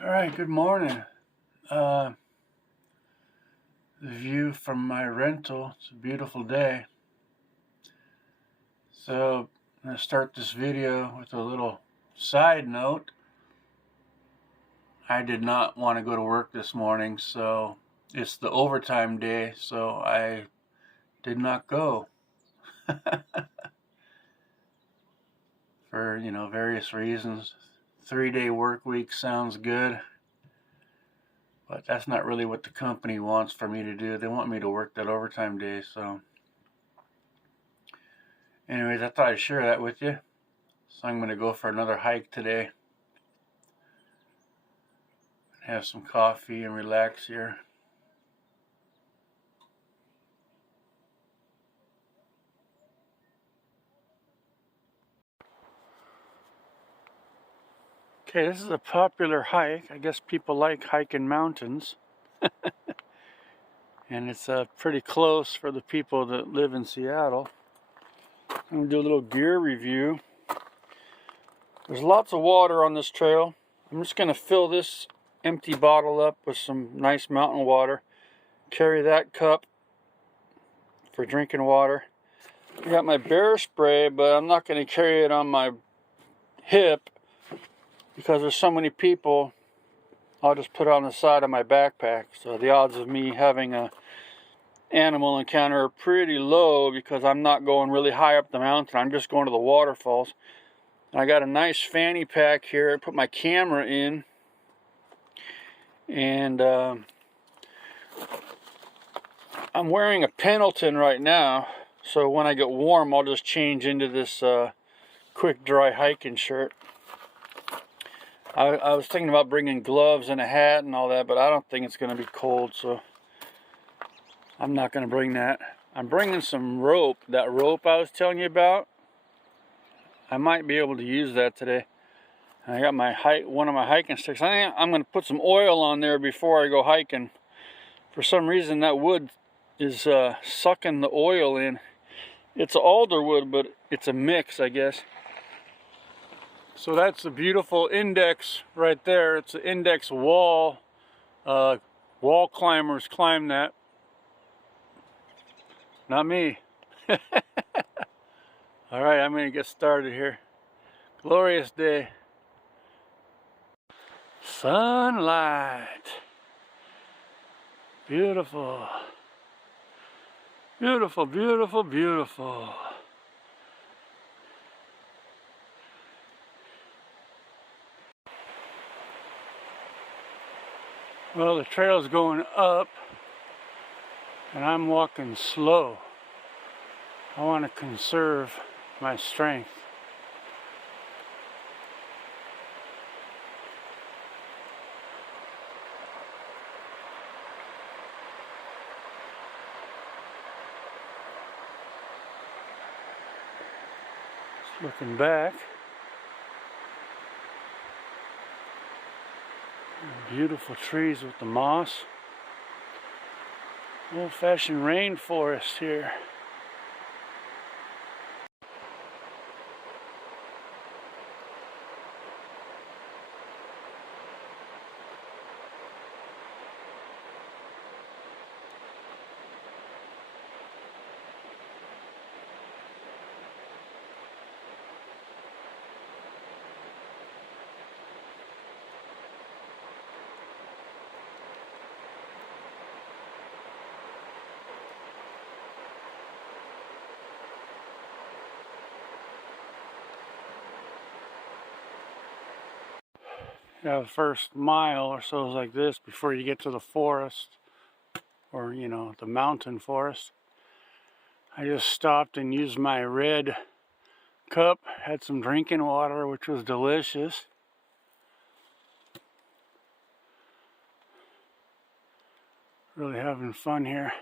All right, good morning. The view from my rental, it's a beautiful day. So I'm going to start this video with a little side note. I did not want to go to work this morning, so it's the overtime day, so I did not go. For, various reasons. 3-day work week sounds good. But that's not really what the company wants for me to do. They want me to work that overtime day, so. Anyways, I thought I'd share that with you. So I'm going to go for another hike today. Have some coffee and relax here. Okay, this is a popular hike. I guess people like hiking mountains. And it's pretty close for the people that live in Seattle. I'm going to do a little gear review. There's lots of water on this trail. I'm just going to fill this empty bottle up with some nice mountain water. Carry that cup for drinking water. I got my bear spray, but I'm not going to carry it on my hip because there's so many people. I'll just put it on the side of my backpack. So the odds of me having a animal encounter are pretty low because I'm not going really high up the mountain. I'm just going to the waterfalls. I got a nice fanny pack here. I put my camera in, and I'm wearing a Pendleton right now, so when I get warm I'll just change into this quick dry hiking shirt. I was thinking about bringing gloves and a hat and all that, but I don't think it's going to be cold, so I'm not going to bring that. I'm bringing some rope. That rope I was telling you about, I might be able to use that today. I got my one of my hiking sticks. I think I'm going to put some oil on there before I go hiking. For some reason that wood is sucking the oil in. It's alder wood, but it's a mix, I guess. So that's a beautiful index right there. It's an index wall. Wall climbers climb that. Not me. All right, I'm gonna get started here. Glorious day. Sunlight. Beautiful. Beautiful, beautiful, beautiful. Well, the trail's going up, and I'm walking slow. I want to conserve my strength. Just looking back. Beautiful trees with the moss. Old-fashioned rainforest here. The first mile or so is like this before you get to the forest, or the mountain forest. I just stopped and used my red cup, had some drinking water, which was delicious. Really having fun here.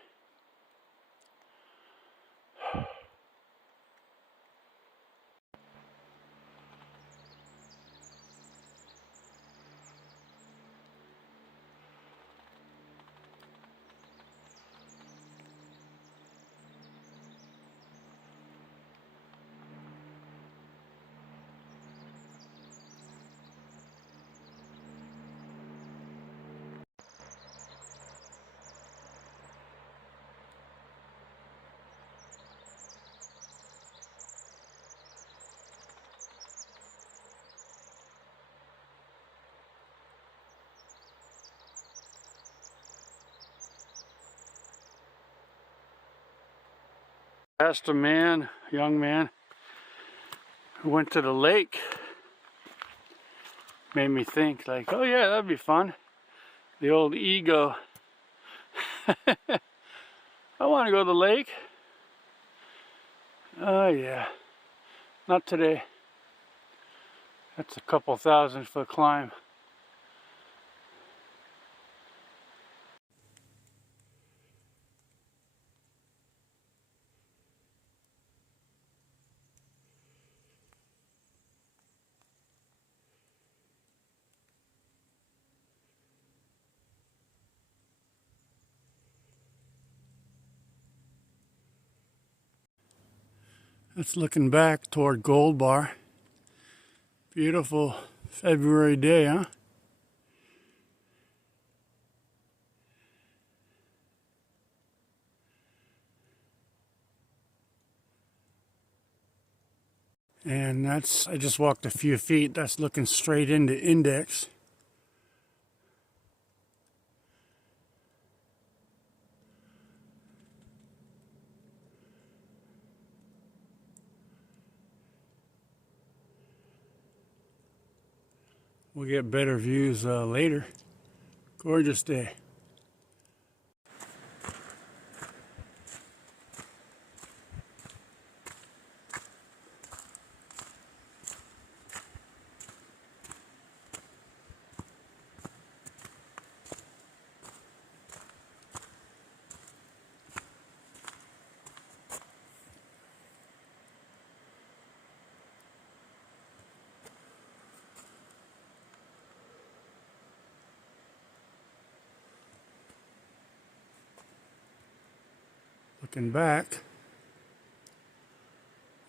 Asked a young man, who went to the lake. Made me think like, oh yeah, that'd be fun. The old ego. I want to go to the lake. Oh yeah, not today. That's a couple 1,000-foot climb. That's looking back toward Gold Bar. Beautiful February day, huh? And that's, I just walked a few feet. That's looking straight into Index. We'll get better views later. Gorgeous day. Looking back,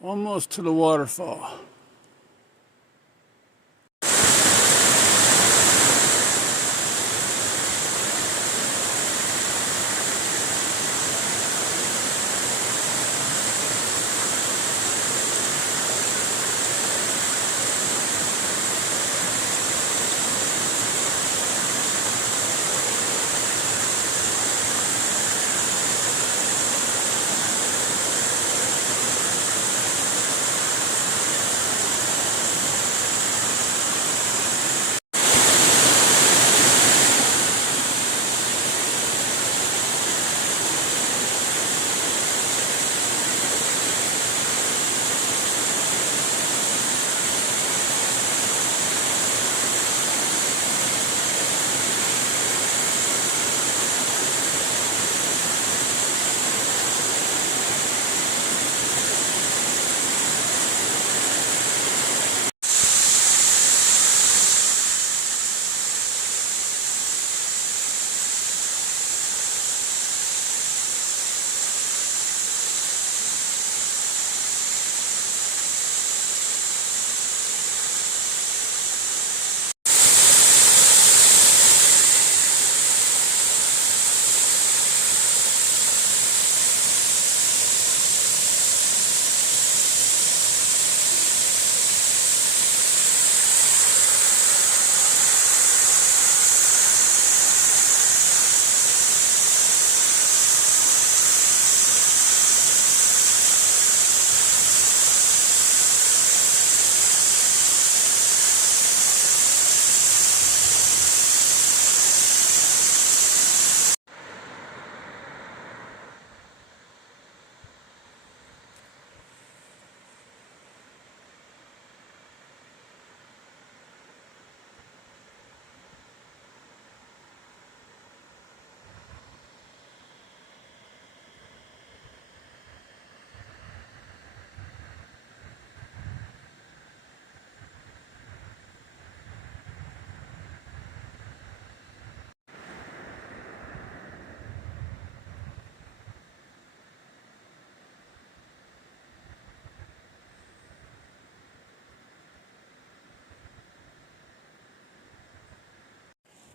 almost to the waterfall.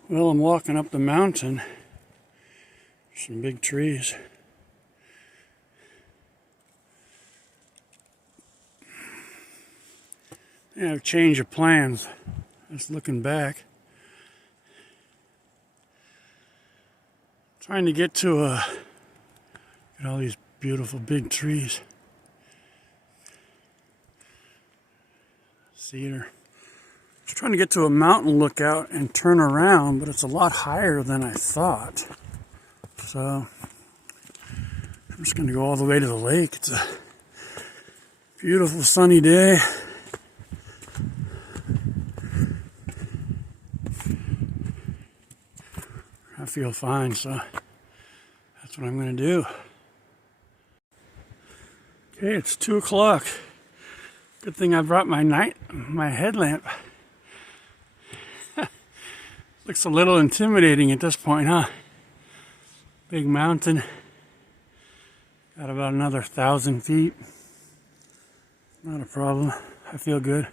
Well, I'm walking up the mountain. Some big trees. I have a change of plans. Just looking back. Trying to get to get all these beautiful big trees. Cedar. I was trying to get to a mountain lookout and turn around, but it's a lot higher than I thought. So I'm just going to go all the way to the lake. It's a beautiful sunny day. I feel fine, so that's what I'm going to do. Okay, it's 2 o'clock. Good thing I brought my headlamp. Looks a little intimidating at this point, huh? Big mountain. Got about another 1,000 feet. Not a problem. I feel good.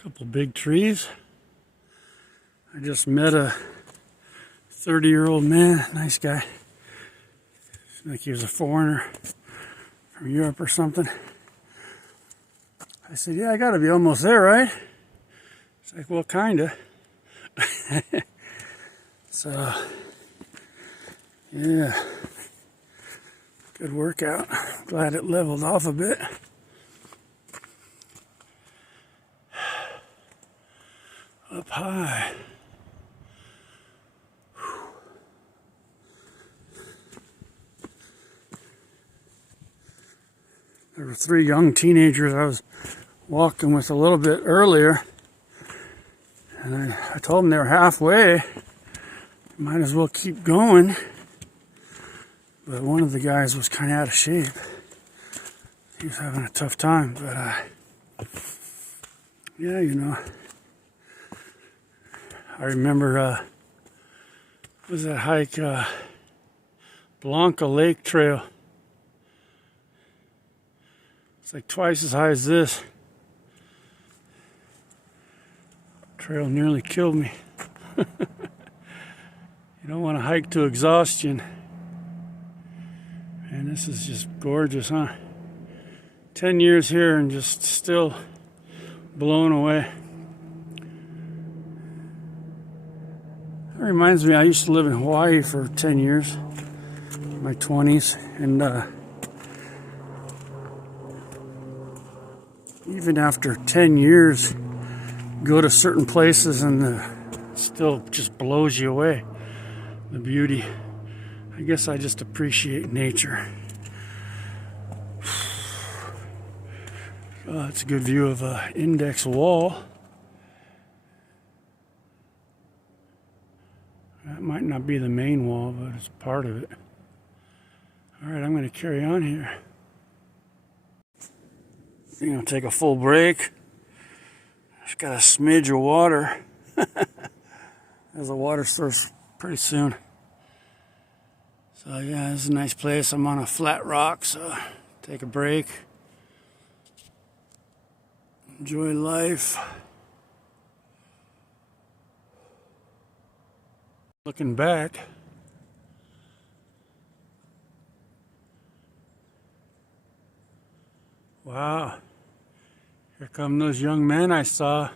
Couple big trees. I just met a 30-year-old man, nice guy. Like he was a foreigner from Europe or something. I said, yeah, I gotta be almost there, right? He's like, well, kinda. So, yeah, good workout. Glad it leveled off a bit. Up high. There were 3 young teenagers I was walking with a little bit earlier, and I told them they were halfway. Might as well keep going. But one of the guys was kind of out of shape. He was having a tough time, but yeah, you know. I remember, what was that hike, Blanca Lake Trail. It's like twice as high as this. Trail nearly killed me. You don't want to hike to exhaustion. And this is just gorgeous, huh? 10 years here and just still blown away. It reminds me, I used to live in Hawaii for 10 years, in my 20s, and even after 10 years, go to certain places and it still just blows you away, the beauty. I guess I just appreciate nature. It's a good view of an index wall. That might not be the main wall, but it's part of it. All right, I'm going to carry on here. You know, take a full break. Just got a smidge of water. There's a water source pretty soon. So yeah, this is a nice place. I'm on a flat rock, so take a break. Enjoy life. Looking back, wow, here come those young men I saw.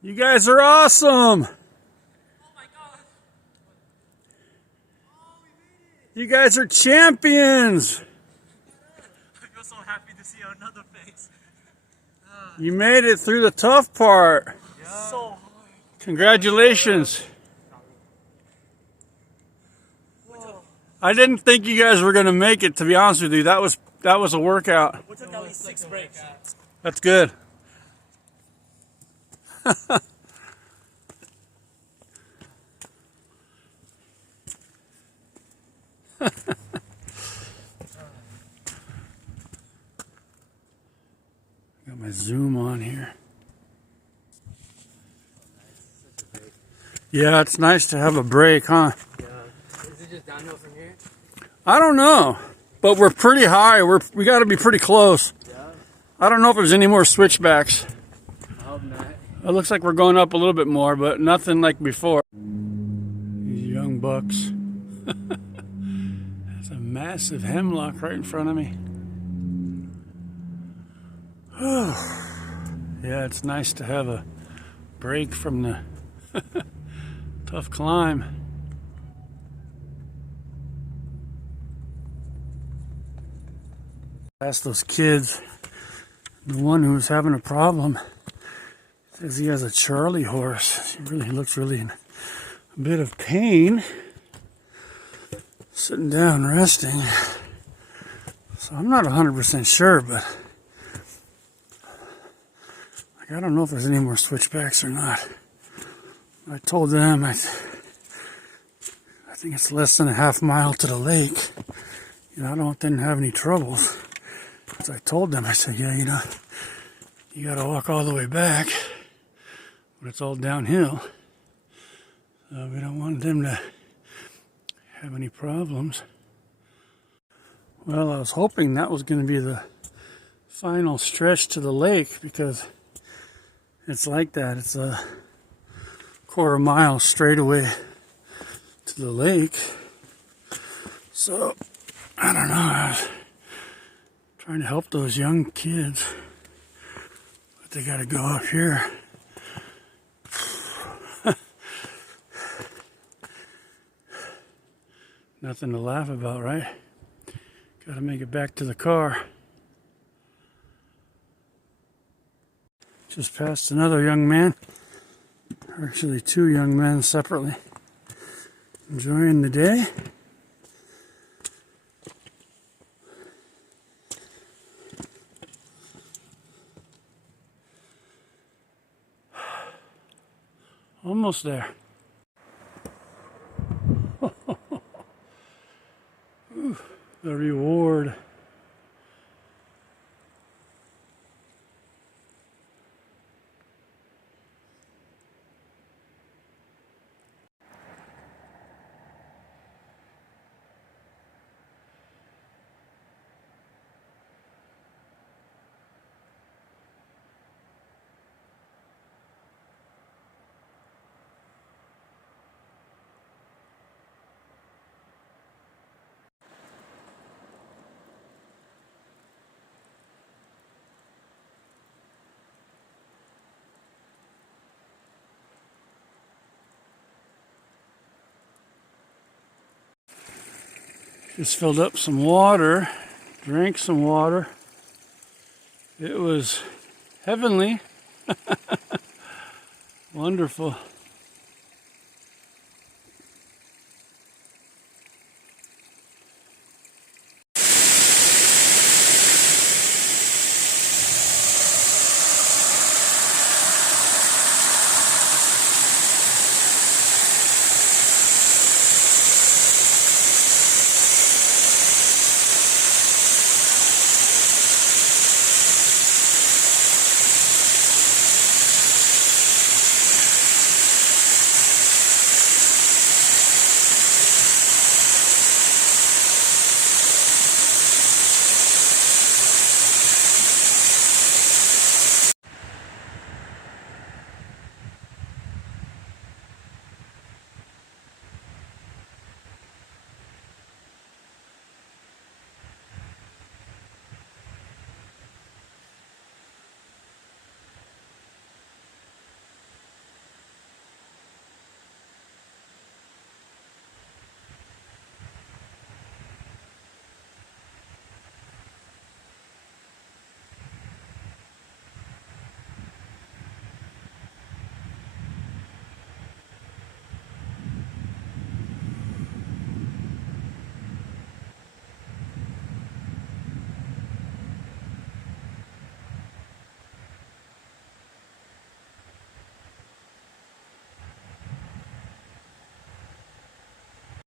You guys are awesome! Oh my God! Oh, we made it! You guys are champions! I feel so happy to see another face. You made it through the tough part. Yeah. So hard. Congratulations. I didn't think you guys were going to make it, to be honest with you. That was a workout. We took at least 6 breaks. That's good. Got my zoom on here. Yeah, it's nice to have a break, huh? Yeah. Is it just downhill from here? I don't know, but we're pretty high. We got to be pretty close. Yeah, I don't know if there's any more switchbacks. I hope not. It looks like we're going up a little bit more, but nothing like before. These young bucks. That's a massive hemlock right in front of me. Yeah, it's nice to have a break from the tough climb. I asked those kids, the one who was having a problem says he has a Charlie horse. He looks really in a bit of pain. Sitting down, resting. So I'm not 100% sure, but I don't know if there's any more switchbacks or not. I told them I think it's less than a half mile to the lake. Didn't have any troubles. As I told them, I said, yeah, you gotta walk all the way back, but it's all downhill. So we don't want them to have any problems. Well, I was hoping that was going to be the final stretch to the lake, because it's like that. It's a quarter mile straight away to the lake. So, I don't know. I was trying to help those young kids, but they got to go up here. Nothing to laugh about, right? Got to make it back to the car. Just passed another young man, or actually two young men separately, enjoying the day. Almost there. The reward. Just filled up some water, drank some water. It was heavenly. Wonderful.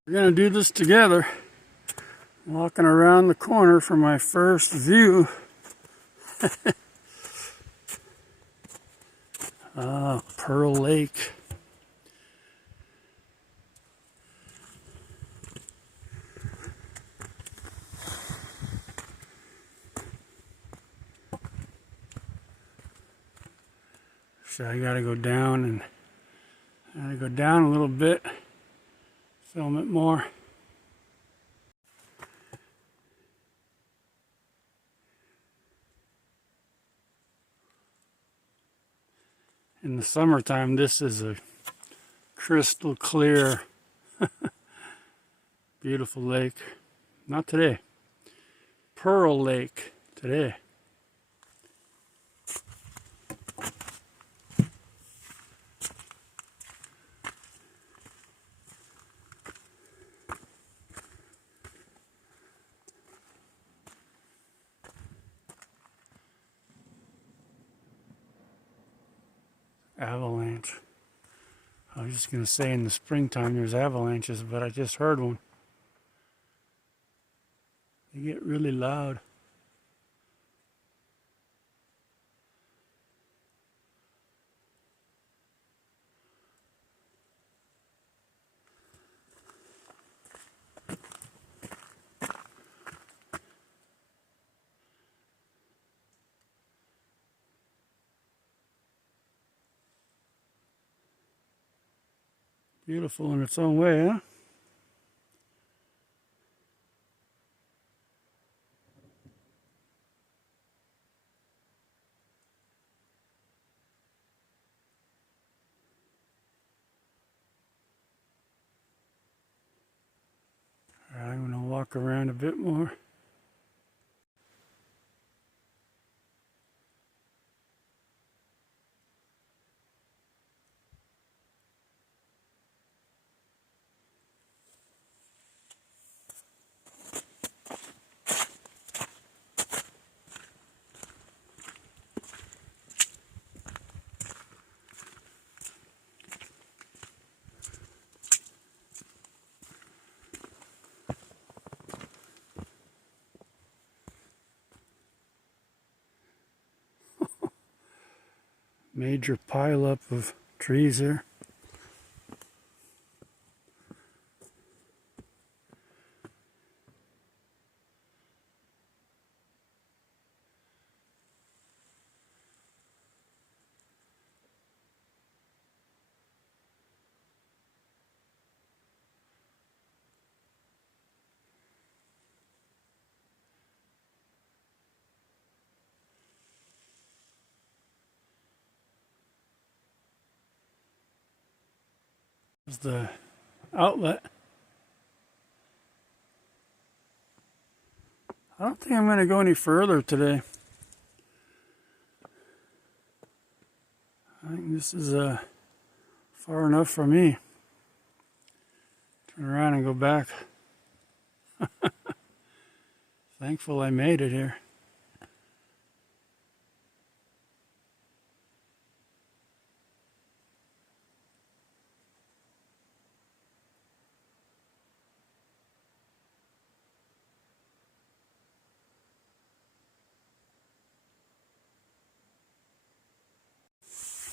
We're gonna do this together. Walking around the corner for my first view. Pearl Lake. Actually, I gotta go down a little bit, film it more. In the summertime, this is a crystal clear, beautiful lake. Not today. Pearl Lake today. Avalanche. I was just going to say in the springtime there's avalanches, but I just heard one. They get really loud. Beautiful in its own way, huh? All right, I'm going to walk around a bit more. Major pileup of trees here. There's the outlet. I don't think I'm going to go any further today. I think this is far enough for me. Turn around and go back. Thankful I made it here.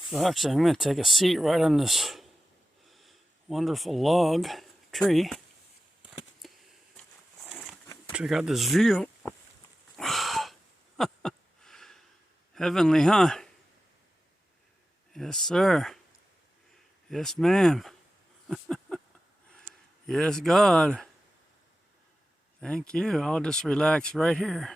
So actually I'm going to take a seat right on this wonderful log tree. Check out this view. Heavenly, huh? Yes, sir. Yes, ma'am. Yes, God. Thank you. I'll just relax right here.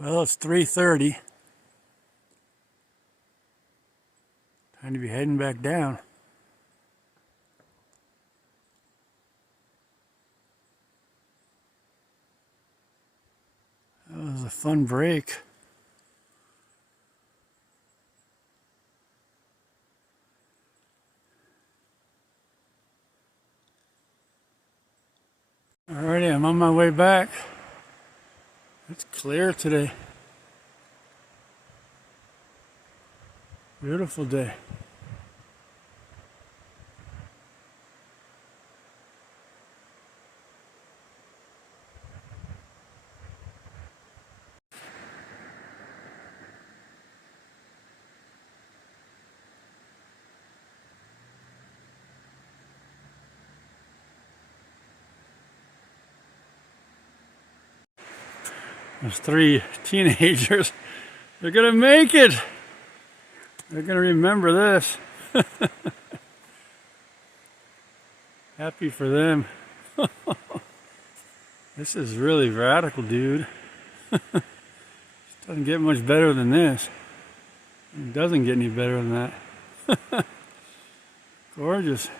Well, it's 3:30. Time to be heading back down. That was a fun break. Alrighty, I'm on my way back. It's clear today. Beautiful day. There's 3 teenagers. They're gonna make it. They're gonna remember this. Happy for them. This is really radical, dude. Doesn't get much better than this. It doesn't get any better than that. Gorgeous.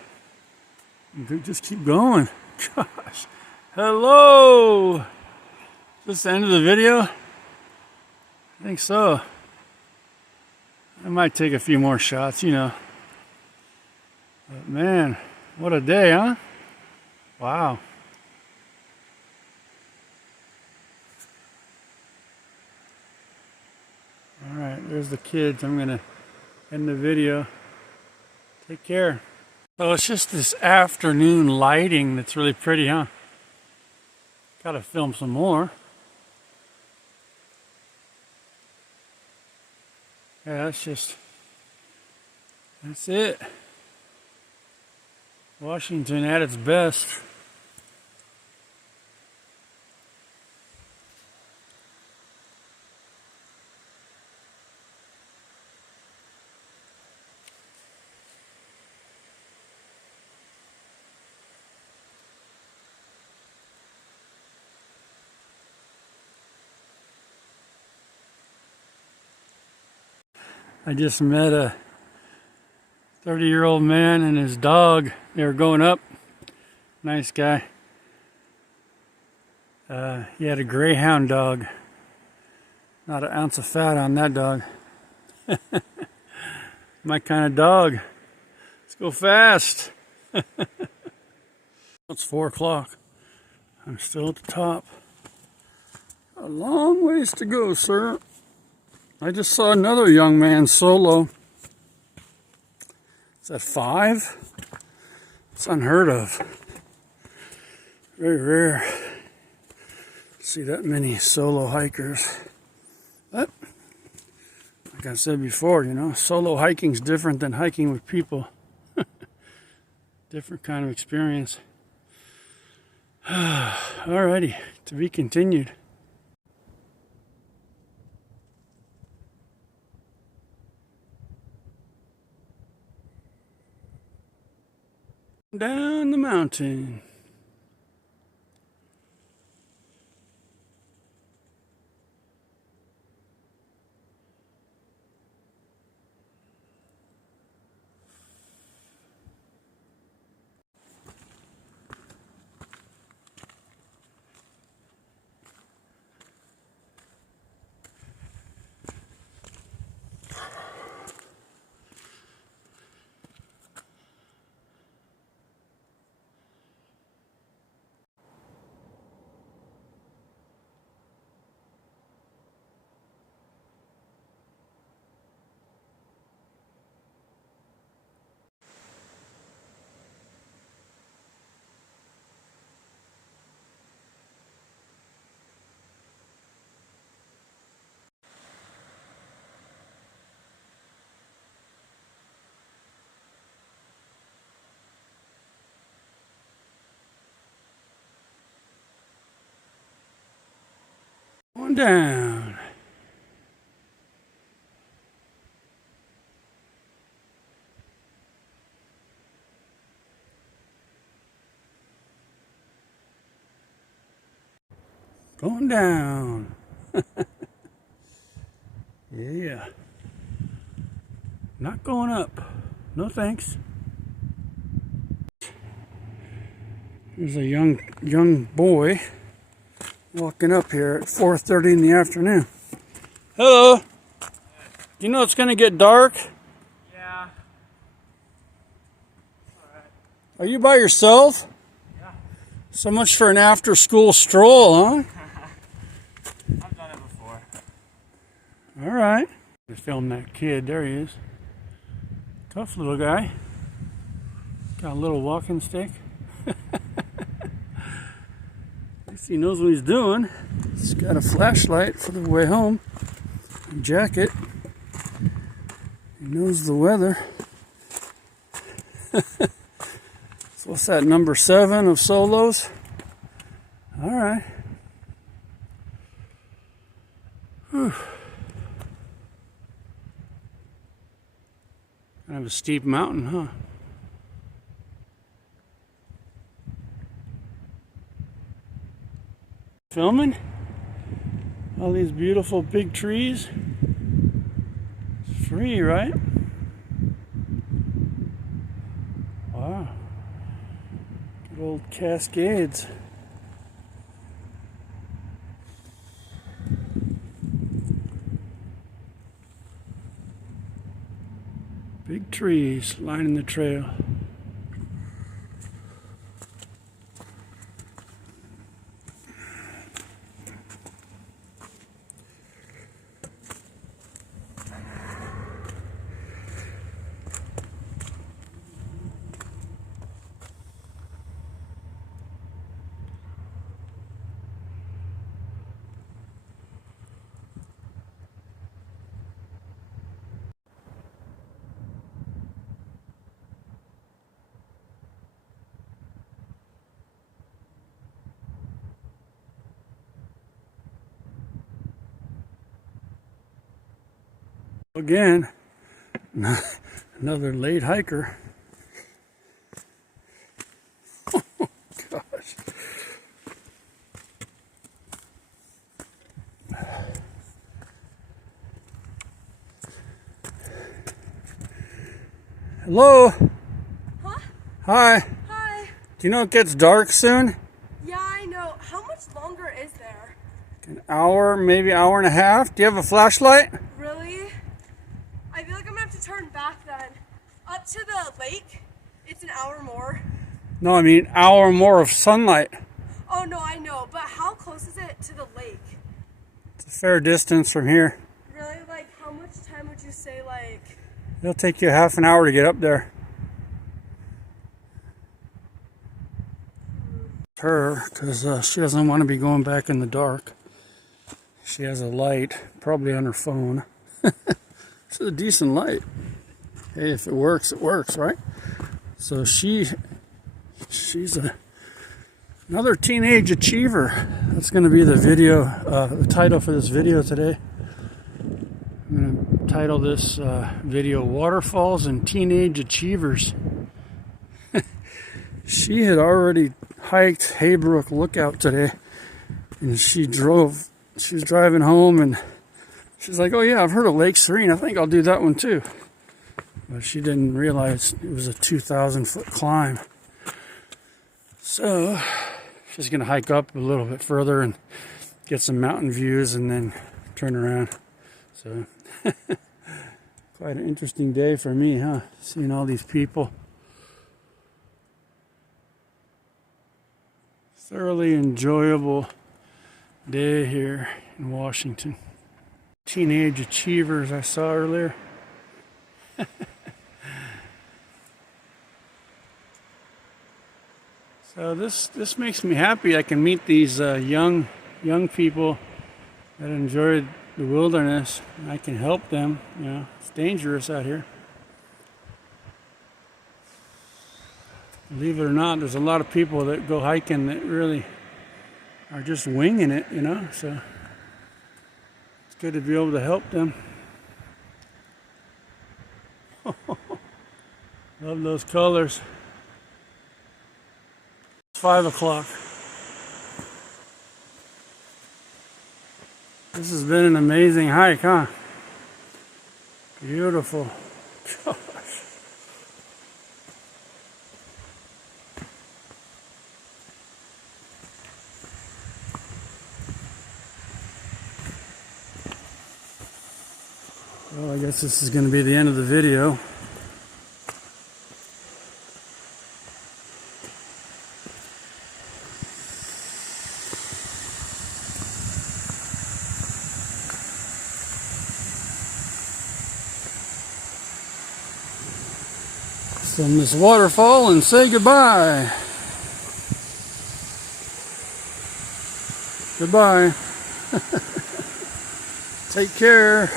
Just keep going. Gosh. Hello. Is this the end of the video? I think so. I might take a few more shots, you know. But man, what a day, huh? Wow. All right, there's the kids. I'm gonna end the video. Take care. So it's just this afternoon lighting that's really pretty, huh? Gotta film some more. Yeah, that's it. Washington at its best. I just met a 30-year-old man and his dog. They were going up. Nice guy. He had a greyhound dog. Not an ounce of fat on that dog. My kind of dog. Let's go fast. It's 4 o'clock. I'm still at the top. A long ways to go, sir. I just saw another young man solo. Is that 5? It's unheard of. Very rare to see that many solo hikers. But, like I said before, you know, solo hiking's different than hiking with people. Different kind of experience. Alrighty, to be continued. Down the mountain. Going down. Going down. Yeah. Not going up. No thanks. There's a young boy walking up here at 4:30 in the afternoon. Hello. You know it's gonna get dark? Yeah. Alright. Are you by yourself? Yeah. So much for an after-school stroll, huh? I've done it before. All right. I filmed that kid. There he is. Tough little guy. Got a little walking stick. At least he knows what he's doing. He's got a flashlight for the way home. A jacket. He knows the weather. So what's that, number 7 of solos? All right. Whew. Kind of a steep mountain, huh? Filming all these beautiful big trees. It's free, right? Wow. Good old Cascades. Big trees lining the trail. Again, another late hiker. Oh gosh. Hello. Huh? Hi. Hi. Do you know it gets dark soon? Yeah, I know. How much longer is there? An hour, maybe hour and a half. Do you have a flashlight? Really? I feel like I'm gonna have to turn back then. Up to the lake, it's an hour more. No, I mean hour more of sunlight. Oh no, I know, but how close is it to the lake? It's a fair distance from here. Really? Like, how much time would you say, like... It'll take you half an hour to get up there. Her, because she doesn't want to be going back in the dark. She has a light, probably on her phone. It's a decent light. Hey, if it works, right? So she's another teenage achiever. That's going to be the video, the title for this video today. I'm going to title this video Waterfalls and Teenage Achievers. She had already hiked Haybrook Lookout today, and she was driving home, and she's like, oh yeah, I've heard of Lake Serene. I think I'll do that one too. But she didn't realize it was a 2,000-foot climb. So she's going to hike up a little bit further and get some mountain views and then turn around. So quite an interesting day for me, huh? Seeing all these people. Thoroughly enjoyable day here in Washington. Teenage achievers I saw earlier. So this makes me happy. I can meet these young people that enjoy the wilderness. I can help them. You know, it's dangerous out here. Believe it or not, there's a lot of people that go hiking that really are just winging it, you know, so it's good to be able to help them. Love those colors. It's 5 o'clock. This has been an amazing hike, huh? Beautiful. Gosh. Well, I guess this is going to be the end of the video. from this waterfall and say goodbye. Goodbye. Take care.